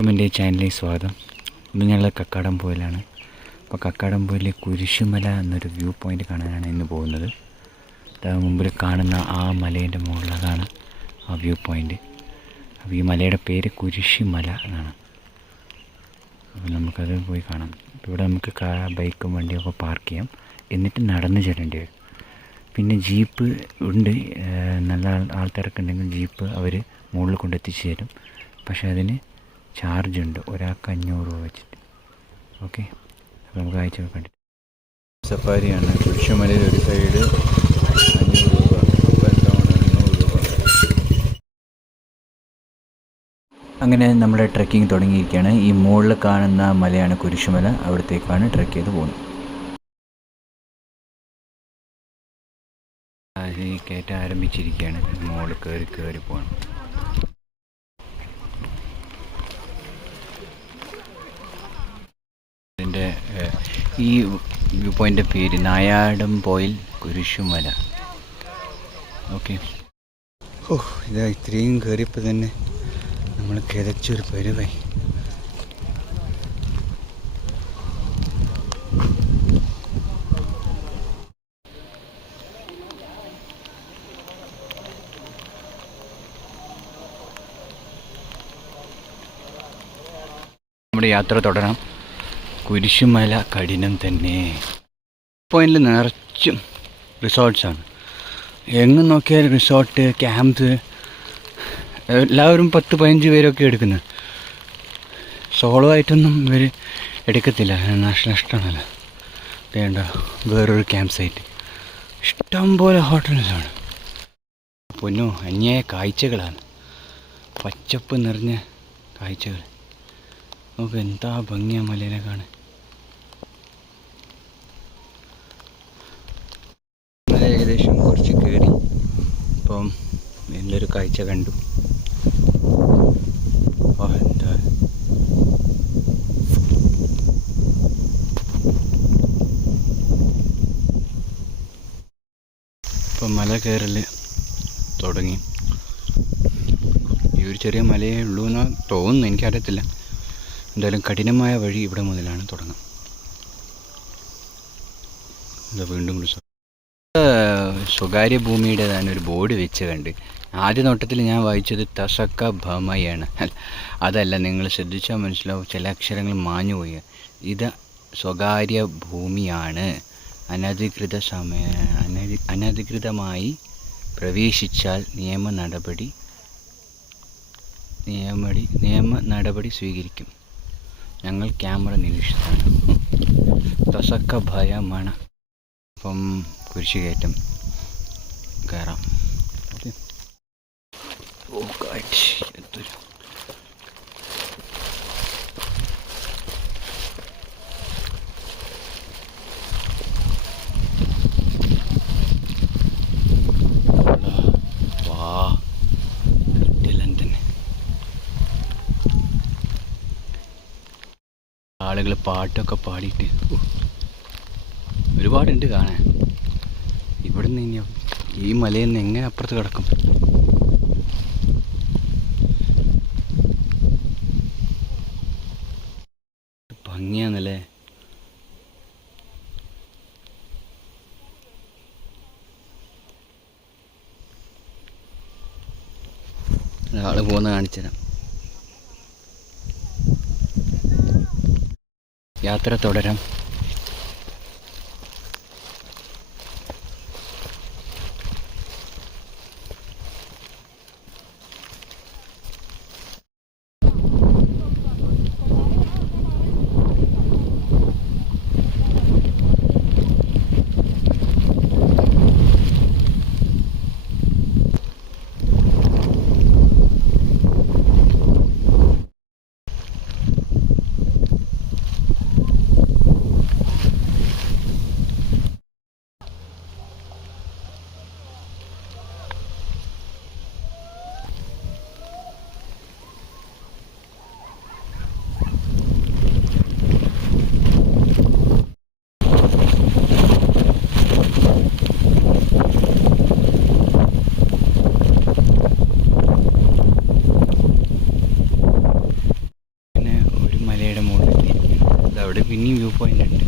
എൻ്റെ ചാനലിലേക്ക് സ്വാഗതം. ഇന്ന് ഞങ്ങൾ കക്കാടംപൊയിലാണ്. അപ്പോൾ കക്കാടംപൊയിലെ കുരിശുമല എന്നൊരു വ്യൂ പോയിൻ്റ് കാണാനാണ് ഇന്ന് പോകുന്നത്. മുമ്പിൽ കാണുന്ന ആ മലേൻ്റെ മുകളിലാണ് ആ വ്യൂ പോയിൻ്റ്. അപ്പോൾ ഈ മലയുടെ പേര് കുരിശുമല എന്നാണ്. അപ്പോൾ നമുക്കത് പോയി കാണാം. ഇവിടെ നമുക്ക് ബൈക്കും വണ്ടിയൊക്കെ പാർക്ക് ചെയ്യാം, എന്നിട്ട് നടന്ന് ചെല്ലേണ്ടി വരും. പിന്നെ ജീപ്പ് ഉണ്ട്, നല്ല ആൾത്തിരക്കുണ്ടെങ്കിൽ ജീപ്പ് അവർ മുകളിൽ കൊണ്ടെത്തിച്ച് തരും. പക്ഷേ അതിന് ചാർജ് ഉണ്ട്, ഒരാൾക്ക് 500 രൂപ വെച്ചിട്ട്. ഓക്കെ, അപ്പോൾ നമുക്ക് അയച്ചു കണ്ടിട്ട് സഫാരിയാണ്. കുരിശുമലയിൽ ഒരു സൈഡ് 500 രൂപ, അപ്പോൾ 100 രൂപ. അങ്ങനെ നമ്മുടെ ട്രെക്കിംഗ് തുടങ്ങിയിരിക്കുകയാണ്. ഈ മുകളിൽ കാണുന്ന മലയാണ് കുരിശുമല, അവിടത്തേക്കാണ് ട്രെക്ക് ചെയ്ത് പോകുന്നത്. ഈ കയറ്റം ആരംഭിച്ചിരിക്കുകയാണ്. മുകളിൽ കയറി പോകണം. ഇതിൻ്റെ ഈ വ്യൂ പോയിൻ്റിൻ്റെ പേര് നായാടംപൊയിൽ കുരിശുമല. ഓക്കെ. ഇതാ ഇത്രയും കയറിയപ്പോൾ തന്നെ നമ്മൾ കിതച്ചൊരു പരുവായി. നമ്മുടെ യാത്ര തുടരാം. കുരിശുമല കഠിനം തന്നെ. പോയിന്റിൽ നിറച്ചും റിസോർട്ട്സാണ്. എങ്ങും നോക്കിയാൽ റിസോർട്ട്, ക്യാമ്പ്, എല്ലാവരും 10-15 പേരൊക്കെ എടുക്കുന്നത്. സോളോ ആയിട്ടൊന്നും ഇവർ എടുക്കത്തില്ല, നഷ്ടമാണല്ലോ. വേണ്ട, വേറൊരു ക്യാമ്പ് സൈറ്റ്, ഇഷ്ടംപോലെ ഹോട്ടൽസാണ്. പൊന്നോ, അന്യായ കാഴ്ചകളാണ്, പച്ചപ്പ് നിറഞ്ഞ കാഴ്ചകൾ. നമുക്ക് എന്താ ഭംഗിയാ മലയിലെ കാണാൻ. ഏകദേശം കുറച്ച് കയറി ഇപ്പം നല്ലൊരു കാഴ്ച കണ്ടു. എന്താ ഇപ്പം മല കയറൽ തുടങ്ങി. ഈ ഒരു ചെറിയ മലയേ ഉള്ളൂ എന്നാണ് തോന്നുന്നു, എനിക്കറിയത്തില്ല. എന്തായാലും കഠിനമായ വഴി ഇവിടെ മുതലാണ് തുടങ്ങും. എന്താ വീണ്ടും സ്വകാര്യ ഭൂമിയുടേതാണ് ഒരു ബോർഡ് വെച്ച് കണ്ട്. ആദ്യ നോട്ടത്തിൽ ഞാൻ വായിച്ചത് തസക്ക ഭമയാണ്. അതല്ല, നിങ്ങൾ ശ്രദ്ധിച്ചാൽ മനസ്സിലാവും, ചില അക്ഷരങ്ങൾ മാഞ്ഞു പോയി. ഇത് സ്വകാര്യ ഭൂമിയാണ്. അനധികൃതമായി പ്രവേശിച്ചാൽ നിയമ നടപടി സ്വീകരിക്കും. ഞങ്ങൾ ക്യാമറ നിരീക്ഷിച്ചാണ്. തസക്ക ഭയമാണ്. അപ്പം കുരിശ് കയറ്റം കയറാം. ഓക്കെ. ആളുകൾ പാട്ടൊക്കെ പാടിയിട്ട് ഒരുപാടുണ്ട് കാണാൻ. ഇവിടുന്ന് ഇനി ഈ മലയിൽ നിന്ന് എങ്ങനെ അപ്പുറത്ത് കിടക്കും? ഭംഗിയാന്നല്ലേ. ആള് പോകുന്ന കാണിച്ചു തരാം. യാത്ര തുടരാം. പിന്നെയും വ്യൂ പോയിൻ്റ് ഉണ്ട്.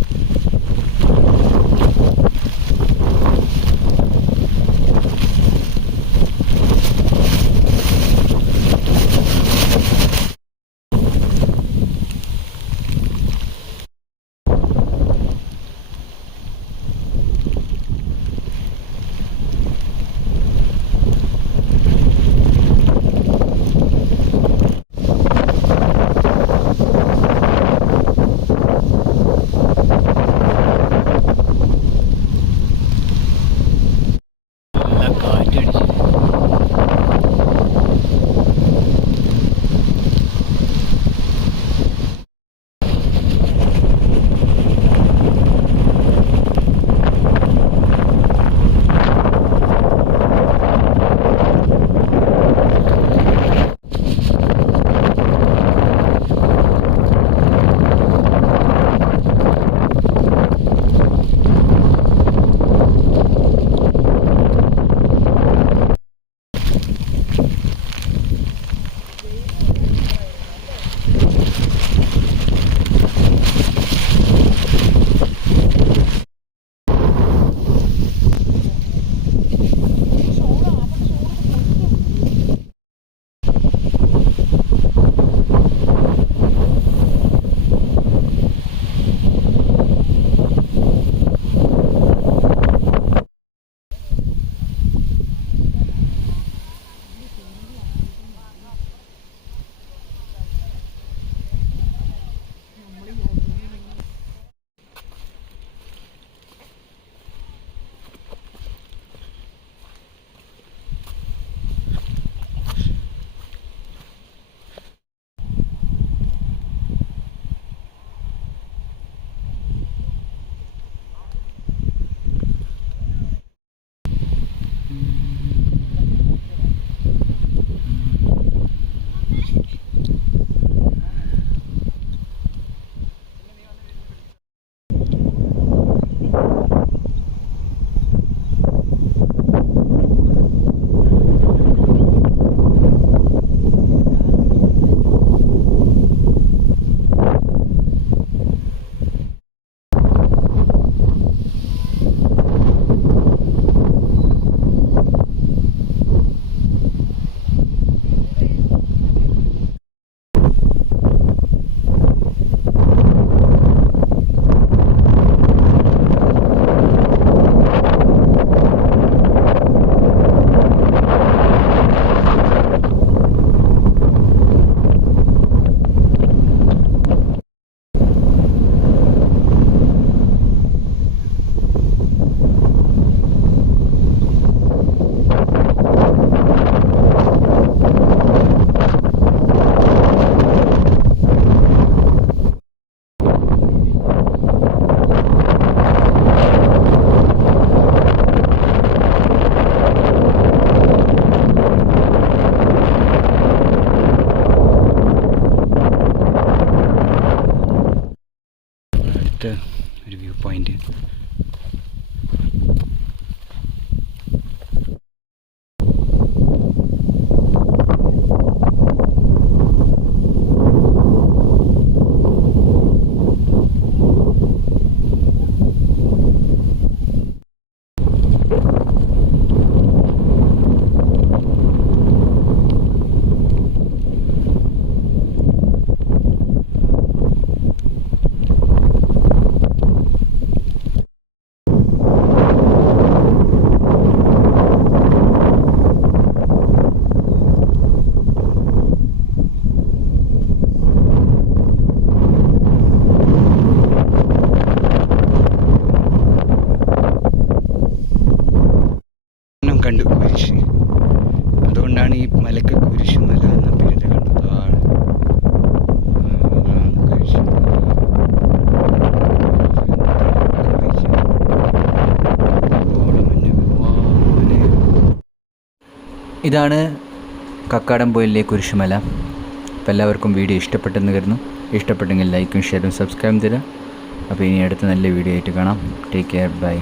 ഒരു വ്യൂ പോയിൻ്റ്. കണ്ടു കുരിശ്. അതുകൊണ്ടാണ് ഈ മലക്ക് കുരിശുമല എന്ന പേര് കണ്ടത്. അതാണ് കുരിശ്. ഇതാണ് കക്കാടംപൊയിലെ കുരിശുമല. അപ്പോൾ എല്ലാവർക്കും വീഡിയോ ഇഷ്ടപ്പെട്ടെന്ന് കരുതുന്നു. ഇഷ്ടപ്പെട്ടെങ്കിൽ ലൈക്കും ഷെയറും സബ്സ്ക്രൈബും തരാം. അപ്പോൾ ഇനി അടുത്ത നല്ല വീഡിയോ ആയിട്ട് കാണാം. Take care, by.